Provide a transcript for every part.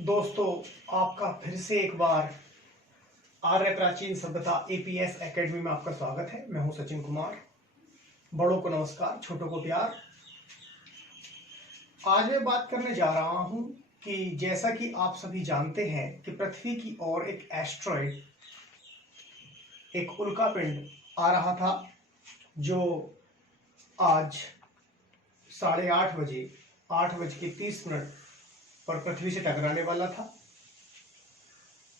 दोस्तों, आपका फिर से एक बार आर्य प्राचीन सभ्यता एपीएस एकेडमी में आपका स्वागत है। मैं हूं सचिन कुमार। बड़ों को नमस्कार, छोटों को प्यार। आज मैं बात करने जा रहा हूं कि जैसा कि आप सभी जानते हैं कि पृथ्वी की ओर एक एस्ट्रॉयड, एक उल्कापिंड आ रहा था जो आज 8:30 बजे 8:30 पर पृथ्वी से टकराने वाला था,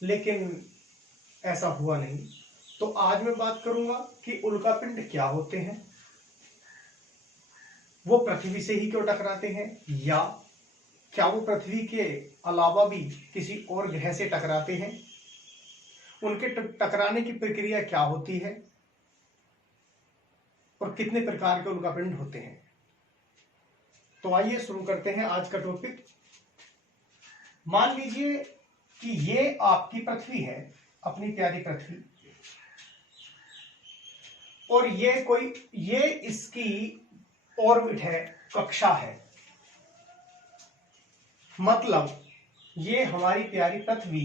लेकिन ऐसा हुआ नहीं। तो आज मैं बात करूंगा कि उल्कापिंड क्या होते हैं, वो पृथ्वी से ही क्यों टकराते हैं, या क्या वो पृथ्वी के अलावा भी किसी और ग्रह से टकराते हैं, उनके टकराने की प्रक्रिया क्या होती है और कितने प्रकार के उल्कापिंड होते हैं। तो आइए शुरू करते हैं आज का टॉपिक। मान लीजिए कि ये आपकी पृथ्वी है, अपनी प्यारी पृथ्वी, और ये इसकी ऑर्बिट है, कक्षा है। मतलब ये हमारी प्यारी पृथ्वी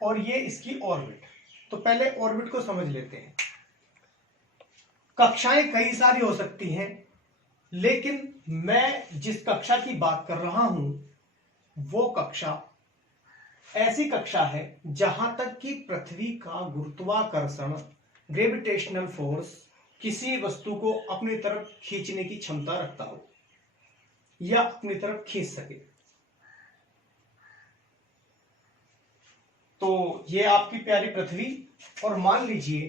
और ये इसकी ऑर्बिट। तो पहले ऑर्बिट को समझ लेते हैं। कक्षाएं कई सारी हो सकती हैं, लेकिन मैं जिस कक्षा की बात कर रहा हूं वो कक्षा ऐसी कक्षा है जहां तक कि पृथ्वी का गुरुत्वाकर्षण, ग्रेविटेशनल फोर्स किसी वस्तु को अपनी तरफ खींचने की क्षमता रखता हो या अपनी तरफ खींच सके। तो ये आपकी प्यारी पृथ्वी, और मान लीजिए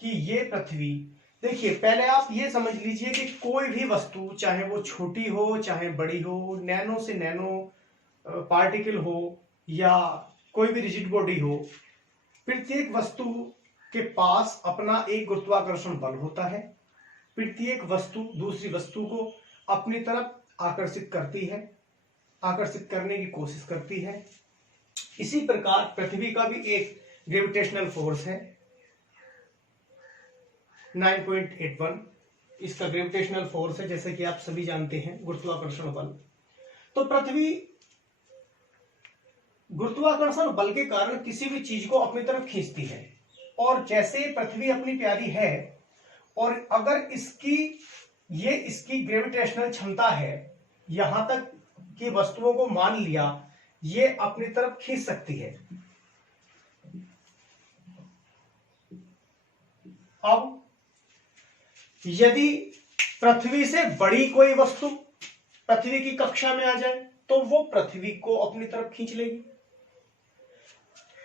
कि ये पृथ्वी, देखिए पहले आप ये समझ लीजिए कि कोई भी वस्तु, चाहे वो छोटी हो चाहे बड़ी हो, नैनो से नैनो पार्टिकल हो या कोई भी रिजिड बॉडी हो, प्रत्येक वस्तु के पास अपना एक गुरुत्वाकर्षण बल होता है। प्रत्येक वस्तु दूसरी वस्तु को अपनी तरफ आकर्षित करती है, आकर्षित करने की कोशिश करती है। इसी प्रकार पृथ्वी का भी एक ग्रेविटेशनल फोर्स है 9.81। इसका ग्रेविटेशनल फोर्स है, जैसे कि आप सभी जानते हैं, गुरुत्वाकर्षण बल। तो पृथ्वी गुरुत्वाकर्षण बल के कारण किसी भी चीज को अपनी तरफ खींचती है। और जैसे पृथ्वी अपनी प्यारी है, और अगर इसकी ग्रेविटेशनल क्षमता है, यहां तक कि वस्तुओं को मान लिया ये अपनी तरफ खींच सकती है। अब यदि पृथ्वी से बड़ी कोई वस्तु पृथ्वी की कक्षा में आ जाए तो वो पृथ्वी को अपनी तरफ खींच लेगी,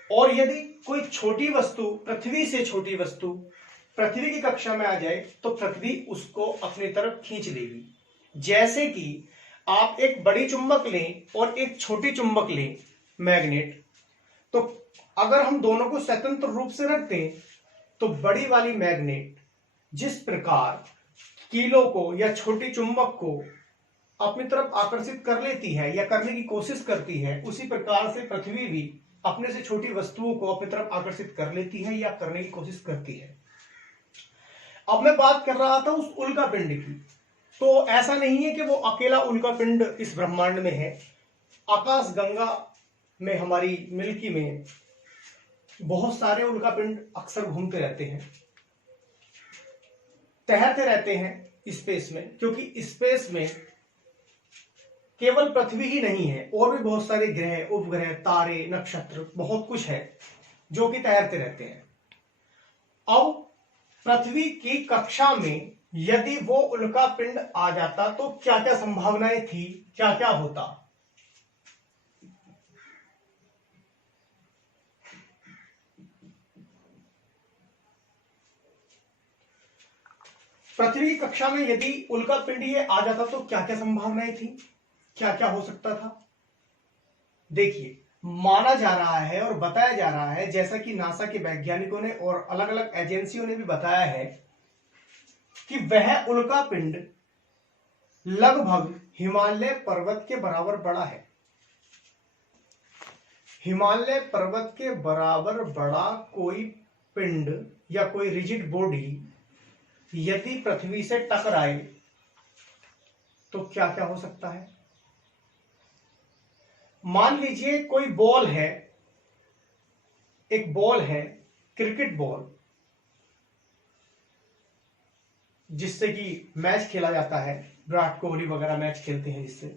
और यदि कोई छोटी वस्तु, पृथ्वी से छोटी वस्तु पृथ्वी की कक्षा में आ जाए तो पृथ्वी उसको अपनी तरफ खींच लेगी। जैसे कि आप एक बड़ी चुंबक लें और एक छोटी चुंबक लें, मैग्नेट, तो अगर हम दोनों को स्वतंत्र रूप से रख दें तो बड़ी वाली मैग्नेट जिस प्रकार कीलों को या छोटी चुंबक को अपनी तरफ आकर्षित कर लेती है या करने की कोशिश करती है, उसी प्रकार से पृथ्वी भी अपने से छोटी वस्तुओं को अपनी तरफ आकर्षित कर लेती है या करने की कोशिश करती है। अब मैं बात कर रहा था उस उल्कापिंड की। तो ऐसा नहीं है कि वो अकेला उल्कापिंड इस ब्रह्मांड में है। आकाश गंगा में, हमारी मिल्की में बहुत सारे उल्कापिंड अक्सर घूमते रहते हैं, तैरते रहते हैं स्पेस में, क्योंकि स्पेस में केवल पृथ्वी ही नहीं है, और भी बहुत सारे ग्रह, उपग्रह, तारे, नक्षत्र, बहुत कुछ है जो कि तैरते रहते हैं। अब पृथ्वी की कक्षा में यदि वो उल्कापिंड आ जाता तो क्या क्या संभावनाएं थी, क्या क्या होता। पृथ्वी की कक्षा में यदि उल्कापिंड ये आ जाता तो क्या क्या संभावनाएं थी, क्या क्या हो सकता था। देखिए, माना जा रहा है और बताया जा रहा है, जैसा कि नासा के वैज्ञानिकों ने और अलग अलग एजेंसियों ने भी बताया है, कि वह उल्कापिंड लगभग हिमालय पर्वत के बराबर बड़ा है। हिमालय पर्वत के बराबर बड़ा कोई पिंड या कोई रिजिड बॉडी यदि पृथ्वी से टकराए तो क्या क्या हो सकता है। मान लीजिए कोई बॉल है, एक बॉल है, क्रिकेट बॉल, जिससे कि मैच खेला जाता है, विराट कोहली वगैरह मैच खेलते हैं जिससे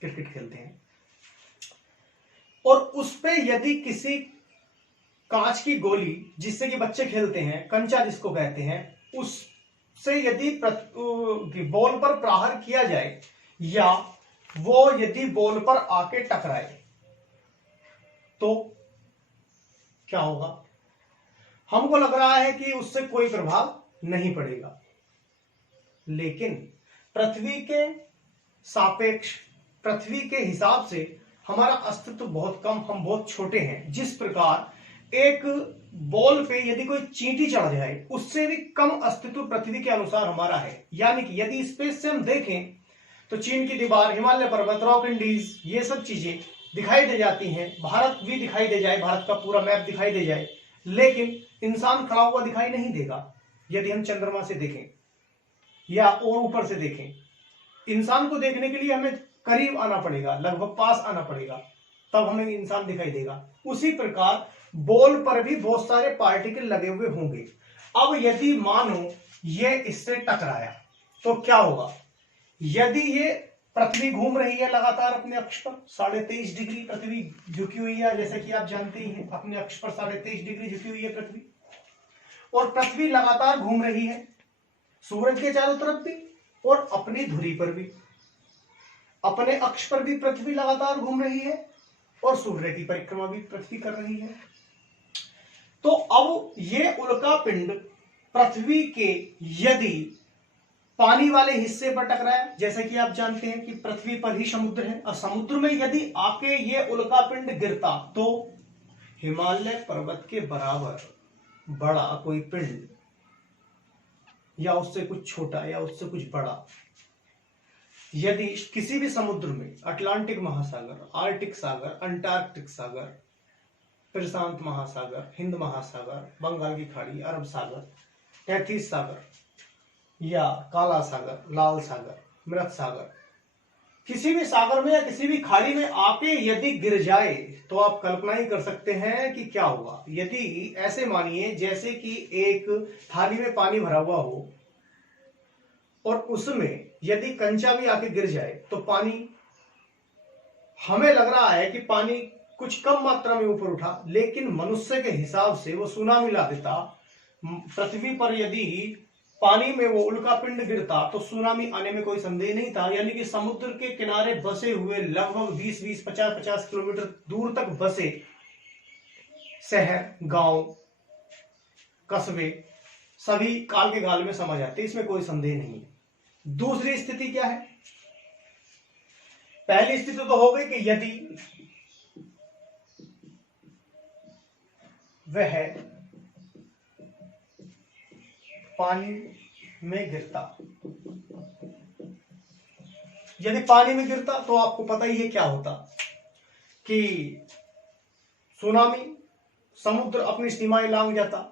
क्रिकेट खेलते हैं, और उस पे यदि किसी कांच की गोली, जिससे कि बच्चे खेलते हैं, कंचा जिसको कहते हैं, उससे यदि बॉल पर प्रहार किया जाए या वो यदि बॉल पर आके टकराए तो क्या होगा? हमको लग रहा है कि उससे कोई प्रभाव नहीं पड़ेगा, लेकिन पृथ्वी के सापेक्ष, पृथ्वी के हिसाब से हमारा अस्तित्व बहुत कम, हम बहुत छोटे हैं। जिस प्रकार एक बॉल पे यदि कोई चींटी चढ़ जाए, उससे भी कम अस्तित्व पृथ्वी के अनुसार हमारा है। यानी कि यदि स्पेस से हम देखें तो चीन की दीवार, हिमालय पर्वत, रॉक इंडीज, ये सब चीजें दिखाई दे जाती हैं। भारत भी दिखाई दे जाए, भारत का पूरा मैप दिखाई दे जाए, लेकिन इंसान खड़ा हुआ दिखाई नहीं देगा। यदि हम चंद्रमा से देखें या और ऊपर से देखें, इंसान को देखने के लिए हमें करीब आना पड़ेगा, लगभग पास आना पड़ेगा, तब हमें इंसान दिखाई देगा। उसी प्रकार बॉल पर भी बहुत सारे पार्टिकल लगे हुए होंगे। अब यदि मानो ये इससे टकराया तो क्या होगा? यदि ये पृथ्वी घूम रही है लगातार अपने अक्ष पर 23.5 डिग्री पृथ्वी झुकी हुई है, जैसे कि आप जानते ही हैं, अपने अक्ष पर 23.5 डिग्री झुकी हुई है पृथ्वी, और पृथ्वी लगातार घूम रही है सूरज के चारों तरफ भी और अपनी धुरी पर भी, अपने अक्ष पर भी पृथ्वी लगातार घूम रही है और सूर्य की परिक्रमा भी पृथ्वी कर रही है। तो अब ये उल्का पिंड पृथ्वी के यदि पानी वाले हिस्से पर टकराया, जैसे कि आप जानते हैं कि पृथ्वी पर ही समुद्र है, और समुद्र में यदि आके ये उल्का पिंड गिरता तो हिमालय पर्वत के बराबर बड़ा कोई पिंड या उससे कुछ छोटा या उससे कुछ बड़ा यदि किसी भी समुद्र में, अटलांटिक महासागर, आर्टिक सागर, अंटार्कटिक सागर, प्रशांत महासागर, हिंद महासागर, बंगाल की खाड़ी, अरब सागर, तैतीस सागर या काला सागर, लाल सागर, मृत सागर, किसी भी सागर में या किसी भी खाड़ी में आके यदि गिर जाए तो आप कल्पना ही कर सकते हैं कि क्या होगा। यदि ऐसे मानिए जैसे कि एक थाली में पानी भरा हुआ हो और उसमें यदि कंचा भी आके गिर जाए तो पानी, हमें लग रहा है कि पानी कुछ कम मात्रा में ऊपर उठा, लेकिन मनुष्य के हिसाब से वो सुनामी ला देता। पृथ्वी पर यदि पानी में वो उल्का पिंड गिरता तो सुनामी आने में कोई संदेह नहीं था। यानी कि समुद्र के किनारे बसे हुए लगभग 20-20, 50-50 किलोमीटर दूर तक बसे शहर, गांव, कस्बे सभी काल के गाल में समा जाते, इसमें कोई संदेह नहीं है। दूसरी स्थिति क्या है? पहली स्थिति तो हो गई कि यदि वह पानी में गिरता, यदि पानी में गिरता तो आपको पता ही है क्या होता कि सुनामी, समुद्र अपनी सीमाएं लांघ जाता,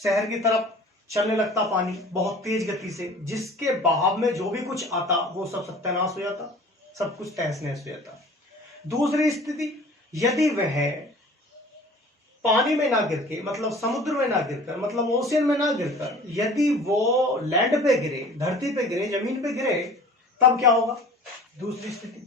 शहर की तरफ चलने लगता पानी बहुत तेज गति से, जिसके बहाव में जो भी कुछ आता वो सब सत्यानाश हो जाता, सब कुछ तहस नहस हो जाता। दूसरी स्थिति, यदि वह पानी में ना गिर के, मतलब समुद्र में ना गिरकर, मतलब ओशियन में ना गिरकर, यदि वो लैंड पे गिरे, धरती पे गिरे, जमीन पे गिरे, तब क्या होगा? दूसरी स्थिति,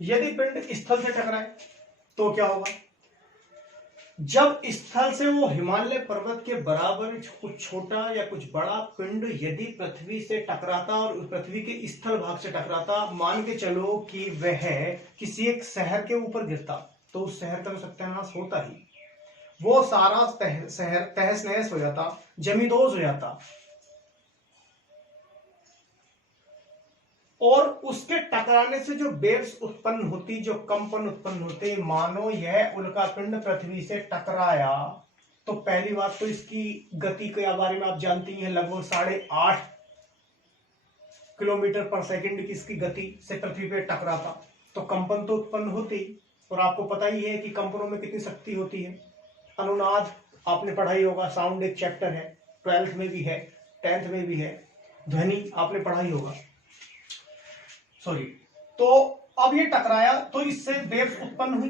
यदि पिंड स्थल से टकराए तो क्या होगा? जब स्थल से वो हिमालय पर्वत के बराबर कुछ छोटा या कुछ बड़ा पिंड यदि पृथ्वी से टकराता और पृथ्वी के स्थल भाग से टकराता, मान के चलो कि वह किसी एक शहर के ऊपर गिरता, तो उस शहर का सत्यानाश होता ही, वो सारा शहर तहस नहस हो जाता, जमींदोज हो जाता, और उसके टकराने से जो वेव्स उत्पन्न होती, जो कंपन उत्पन्न होते, मानो यह उल्का पिंड पृथ्वी से टकराया, तो पहली बात तो इसकी गति के बारे में आप जानती हैं, लगभग 8.5 किलोमीटर पर सेकंड की इसकी गति से पृथ्वी पे टकराता, तो कंपन तो उत्पन्न होती। और आपको पता ही है कि कंपनों में कितनी शक्ति होती है। अनुनाद आपने पढ़ाई होगा, साउंड एक चैप्टर है, 12th में भी है, 10th में भी है। ध्वनि आपने पढ़ाई होगा, सॉरी। तो अब ये टकराया तो इससे वेव्स उत्पन्न हुई,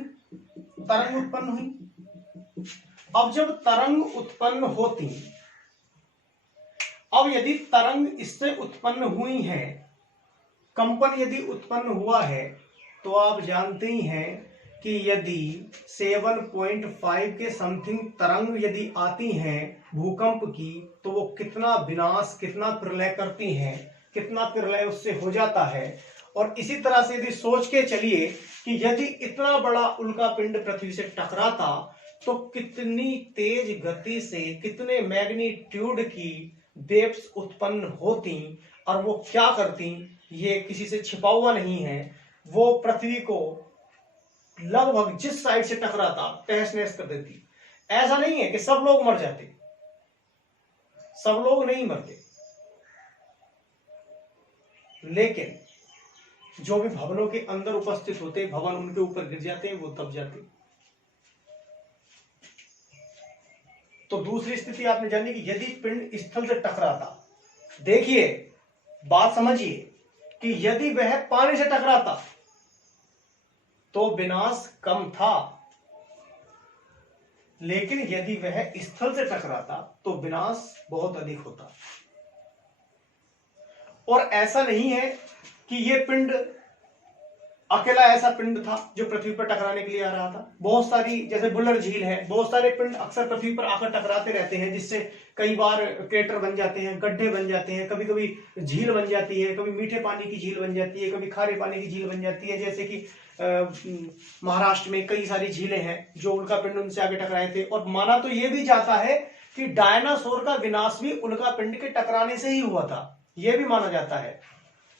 तरंग उत्पन्न हुई। अब जब तरंग उत्पन्न होती, अब यदि तरंग इससे उत्पन्न हुई है, कंपन यदि उत्पन्न हुआ है, तो आप जानते ही हैं कि यदि 7.5 के समथिंग तरंग यदि आती हैं भूकंप की, तो वो कितना विनाश, कितना प्रलय करती हैं, कितना प्रलय उससे हो जाता है। और इसी तरह से यदि सोच के चलिए कि यदि इतना बड़ा उल्का पिंड पृथ्वी से टकराता तो कितनी तेज गति से, कितने मैग्नीट्यूड की वेव्स उत्पन्न होती और वो क्या करती, ये किसी से छिपा हुआ नहीं है। वो पृथ्वी को लगभग जिस साइड से टकराता तहस नहस कर देती। ऐसा नहीं है कि सब लोग मर जाते, सब लोग नहीं मरते, लेकिन जो भी भवनों के अंदर उपस्थित होते, भवन उनके ऊपर गिर जाते हैं, वो दब जाते। तो दूसरी स्थिति आपने जानी कि यदि पिंड स्थल से टकराता, देखिए बात समझिए कि यदि वह पानी से टकराता तो विनाश कम था, लेकिन यदि वह स्थल से टकराता तो विनाश बहुत अधिक होता। और ऐसा नहीं है कि ये पिंड अकेला ऐसा पिंड था जो पृथ्वी पर टकराने के लिए आ रहा था। बहुत सारी, जैसे बुल्लर झील है, बहुत सारे पिंड अक्सर पृथ्वी पर आकर टकराते रहते हैं, जिससे कई बार क्रेटर बन जाते हैं, गड्ढे बन जाते हैं, कभी कभी झील बन जाती है, कभी मीठे पानी की झील बन जाती है, कभी खारे पानी की झील बन जाती है। जैसे कि महाराष्ट्र में कई सारी झीलें हैं जो उल्का पिंड उनसे आगे टकराए थे। और माना तो यह भी जाता है कि डायनासोर का विनाश भी उल्का पिंड के टकराने से ही हुआ था, यह भी माना जाता है।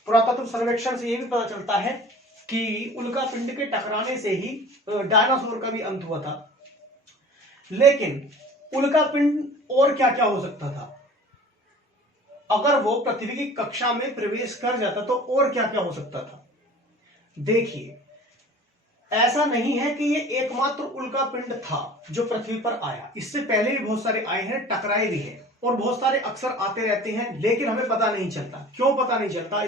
पुरातत्व सर्वेक्षण से यह भी पता चलता है कि उल्का पिंड के टकराने से ही डायनासोर का भी अंत हुआ था। लेकिन उल्का पिंड और क्या क्या हो सकता था, अगर वो पृथ्वी की कक्षा में प्रवेश कर जाता तो और क्या क्या हो सकता था। देखिए, ऐसा नहीं है कि ये एकमात्र उल्का पिंड था जो पृथ्वी पर आया, इससे पहले भी बहुत सारे आए हैं, टकराए भी हैं, और बहुत सारे अक्सर आते रहते हैं, लेकिन हमें पता नहीं चलता। क्यों पता नहीं चलता?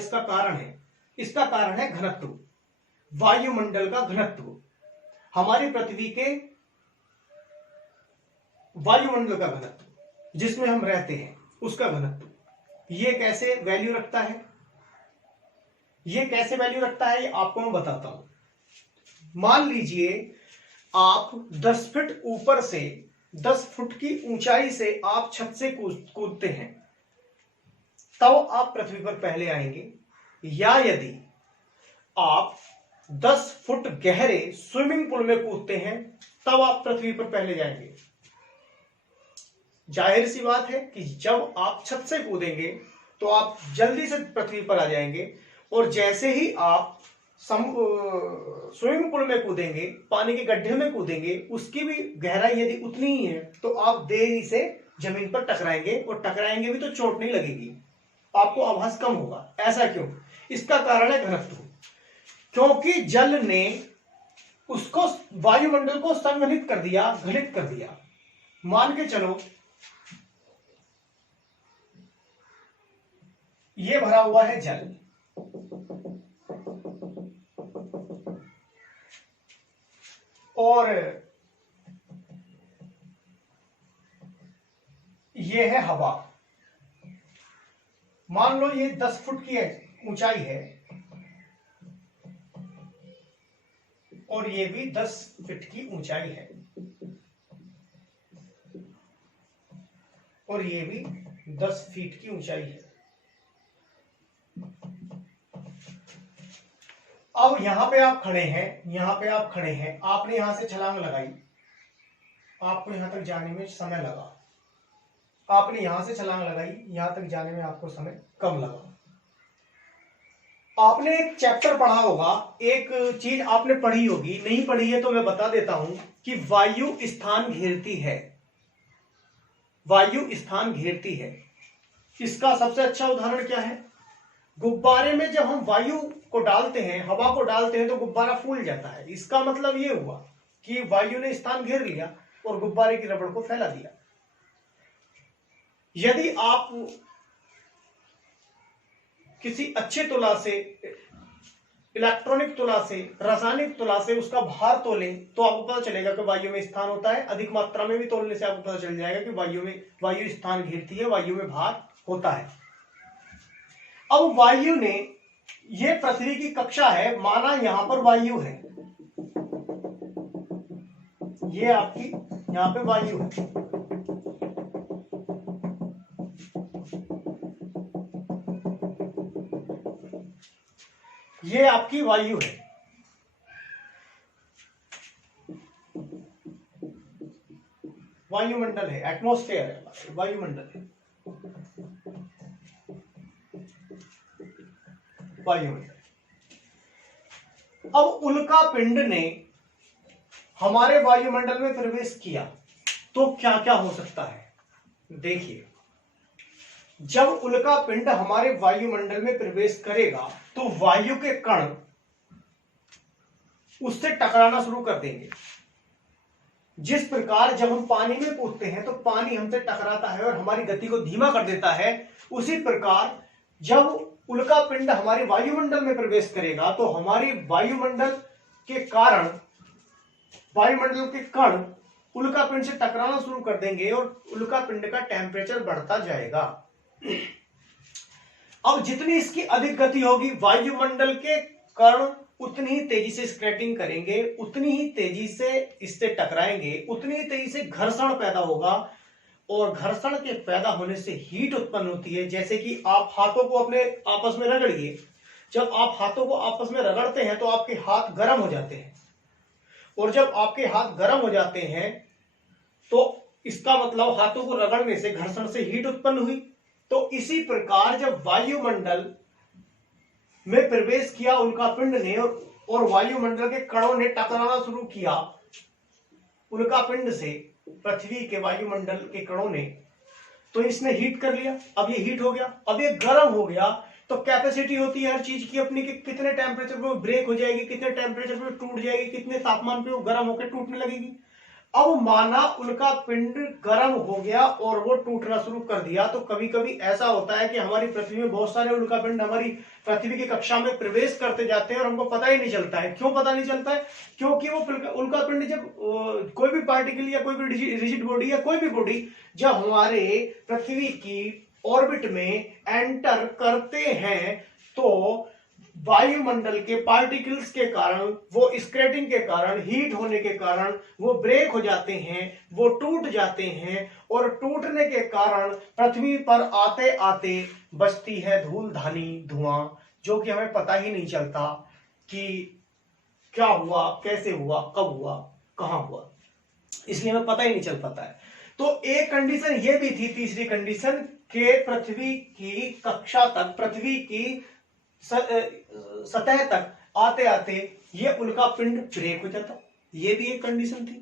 इसका कारण है घनत्व, वायुमंडल का घनत्व, हमारी पृथ्वी के वायुमंडल का घनत्व, जिसमें हम रहते हैं उसका घनत्व। ये कैसे वैल्यू रखता है, ये आपको मैं बताता हूं। मान लीजिए आप 10 फीट ऊपर से, 10 फुट की ऊंचाई से आप छत से कूदते हैं, तब आप पृथ्वी पर पहले आएंगे। या यदि आप 10 फुट गहरे स्विमिंग पूल में कूदते हैं, तब आप पृथ्वी पर पहले जाएंगे। जाहिर सी बात है कि जब आप छत से कूदेंगे तो आप जल्दी से पृथ्वी पर आ जाएंगे, और जैसे ही आप स्विमिंग पूल में कूदेंगे, पानी के गड्ढे में कूदेंगे, उसकी भी गहराई यदि उतनी ही है तो आप देरी से जमीन पर टकराएंगे, और टकराएंगे भी तो चोट नहीं लगेगी, आपको आभास कम होगा। ऐसा क्यों? इसका कारण है घनत्व, क्योंकि जल ने उसको, वायुमंडल को संघनित कर दिया, घनित कर दिया। मान के चलो ये भरा हुआ है जल, और ये है हवा। मान लो ये 10 फुट की ऊंचाई है, और ये भी 10 फीट की ऊंचाई है, और ये भी 10 फीट की ऊंचाई है। अब यहां पे आप खड़े हैं, आपने यहां से छलांग लगाई, आपको यहां तक जाने में समय लगा। आपने यहां से छलांग लगाई, यहां तक जाने में आपको समय कम लगा। आपने एक चैप्टर पढ़ा होगा, एक चीज आपने पढ़ी होगी, नहीं पढ़ी है तो मैं बता देता हूं कि वायु स्थान घेरती है, वायु स्थान घेरती है। इसका सबसे अच्छा उदाहरण क्या है? गुब्बारे में जब हम वायु को डालते हैं, हवा को डालते हैं तो गुब्बारा फूल जाता है। इसका मतलब ये हुआ कि वायु ने स्थान घेर लिया और गुब्बारे की रबड़ को फैला दिया। यदि आप किसी अच्छे तुला से, इलेक्ट्रॉनिक तुला से, रासायनिक तुला से उसका भार तोलें तो आपको पता चलेगा कि वायु में स्थान होता है। अधिक मात्रा में भी तोलने से आपको पता चल जाएगा कि वायु स्थान घेरती है, वायु में भार होता है। अब वायु ने, ये पृथ्वी की कक्षा है, माना यहां पर वायु है, ये आपकी यहां पे वायु है, ये आपकी वायु है। वायुमंडल है, एटमॉस्फेयर है, वायुमंडल है, वायुमंडल। अब उल्का पिंड ने हमारे वायुमंडल में प्रवेश किया तो क्या क्या हो सकता है। देखिए, जब उल्का पिंड हमारे वायुमंडल में प्रवेश करेगा तो वायु के कण उससे टकराना शुरू कर देंगे। जिस प्रकार जब हम पानी में कूदते हैं तो पानी हमसे टकराता है और हमारी गति को धीमा कर देता है, उसी प्रकार जब उल्का पिंड हमारे वायुमंडल में प्रवेश करेगा तो हमारी वायुमंडल के कारण वायुमंडल के कण उल्का पिंड से टकराना शुरू कर देंगे और उल्का पिंड का टेम्परेचर बढ़ता जाएगा। अब जितनी इसकी अधिक गति होगी, वायुमंडल के कण उतनी ही तेजी से स्क्रैपिंग करेंगे, उतनी ही तेजी से इससे टकराएंगे, उतनी ही तेजी से घर्षण पैदा होगा और घर्षण के पैदा होने से हीट उत्पन्न होती है। जैसे कि आप हाथों को अपने आपस में रगड़िए, जब आप हाथों को आपस में रगड़ते हैं तो आपके हाथ गर्म हो जाते हैं और जब आपके हाथ गर्म हो जाते हैं तो इसका मतलब हाथों को रगड़ने से घर्षण से हीट उत्पन्न हुई। तो इसी प्रकार जब वायुमंडल में प्रवेश किया उल्का पिंड ने और वायुमंडल के कणों ने टकराना शुरू किया उल्का पिंड से पृथ्वी के वायुमंडल के कणों ने, तो इसने हीट कर लिया। अब ये हीट हो गया, अब ये गर्म हो गया। तो कैपेसिटी होती है हर चीज की अपनी कि कितने टेम्परेचर पे वो ब्रेक हो जाएगी, कितने टेम्परेचर पे टूट जाएगी, कितने तापमान पे वो गर्म होकर टूटने लगेगी। अब माना उल्का पिंड गर्म हो गया और वो टूटना शुरू कर दिया, तो कभी कभी ऐसा होता है कि हमारी पृथ्वी में बहुत सारे उल्का पिंड हमारी पृथ्वी की कक्षा में प्रवेश करते जाते हैं और हमको पता ही नहीं चलता है। क्यों पता नहीं चलता है? क्योंकि वो उल्का पिंड जब कोई भी पार्टिकल या कोई भी रिजिड बॉडी या कोई भी बॉडी जब हमारे पृथ्वी की ऑर्बिट में एंटर करते हैं तो वायुमंडल के पार्टिकल्स के कारण, वो स्क्रैटिंग के कारण, हीट होने के कारण वो ब्रेक हो जाते हैं, वो टूट जाते हैं और टूटने के कारण पृथ्वी पर आते आते बचती है धूल धानी धुआं, जो कि हमें पता ही नहीं चलता कि क्या हुआ, कैसे हुआ, कब हुआ, कहां हुआ, इसलिए हमें पता ही नहीं चल पाता है। तो एक कंडीशन ये भी थी, तीसरी कंडीशन, के पृथ्वी की कक्षा तक, पृथ्वी की सतह तक आते आते ये उल्का पिंड ब्रेक हो जाता। ये भी एक कंडीशन थी,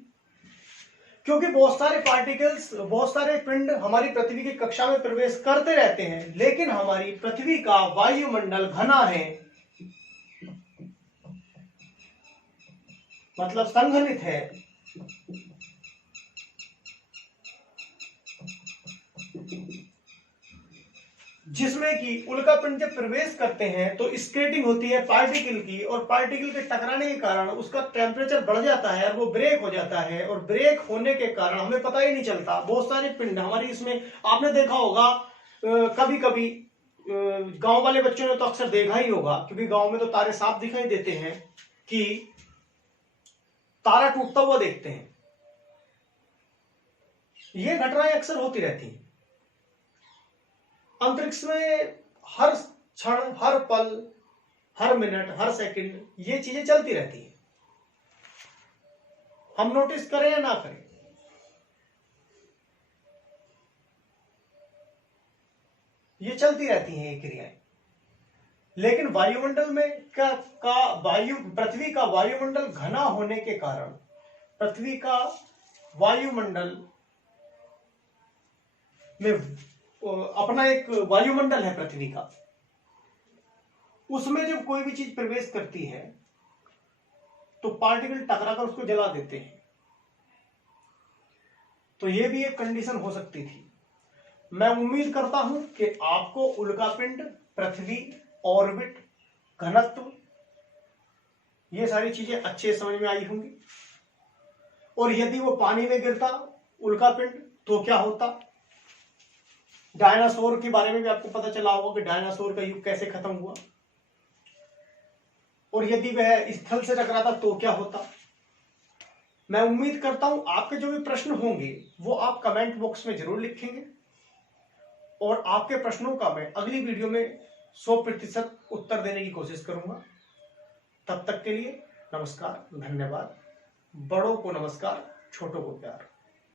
क्योंकि बहुत सारे पार्टिकल्स, बहुत सारे पिंड हमारी पृथ्वी की कक्षा में प्रवेश करते रहते हैं, लेकिन हमारी पृथ्वी का वायुमंडल घना है, मतलब संघनित है, जिसमें कि उल्का पिंड जब प्रवेश करते हैं तो स्केटिंग होती है पार्टिकल की और पार्टिकल के टकराने के कारण उसका टेम्परेचर बढ़ जाता है और वो ब्रेक हो जाता है और ब्रेक होने के कारण हमें पता ही नहीं चलता। बहुत सारे पिंड हमारी, इसमें आपने देखा होगा कभी कभी गांव वाले बच्चों ने तो अक्सर देखा ही होगा, क्योंकि गांव में तो तारे साफ दिखाई देते हैं कि तारा टूटता हुआ देखते हैं। ये घटनाएं अक्सर होती रहती हैं। अंतरिक्ष में हर क्षण, हर पल, हर मिनट, हर सेकंड ये चीजें चलती रहती हैं, हम नोटिस करें या ना करें। ये चलती रहती हैं ये क्रियाएं। लेकिन वायुमंडल में पृथ्वी का वायुमंडल घना होने के कारण, पृथ्वी का वायुमंडल में अपना एक वायुमंडल है पृथ्वी का, उसमें जब कोई भी चीज प्रवेश करती है तो पार्टिकल टकराकर उसको जला देते हैं। तो यह भी एक कंडीशन हो सकती थी। मैं उम्मीद करता हूं कि आपको उल्कापिंड, पृथ्वी, ऑर्बिट, घनत्व, ये सारी चीजें अच्छे समझ में आई होंगी। और यदि वो पानी में गिरता उल्कापिंड तो क्या होता। डायनासोर के बारे में भी आपको पता चला होगा कि डायनासोर का युग कैसे खत्म हुआ। और यदि वह स्थल से टकराता तो क्या होता। मैं उम्मीद करता हूं आपके जो भी प्रश्न होंगे वो आप कमेंट बॉक्स में जरूर लिखेंगे और आपके प्रश्नों का मैं अगली वीडियो में 100% उत्तर देने की कोशिश करूंगा। तब तक के लिए नमस्कार, धन्यवाद। बड़ों को नमस्कार, छोटों को प्यार।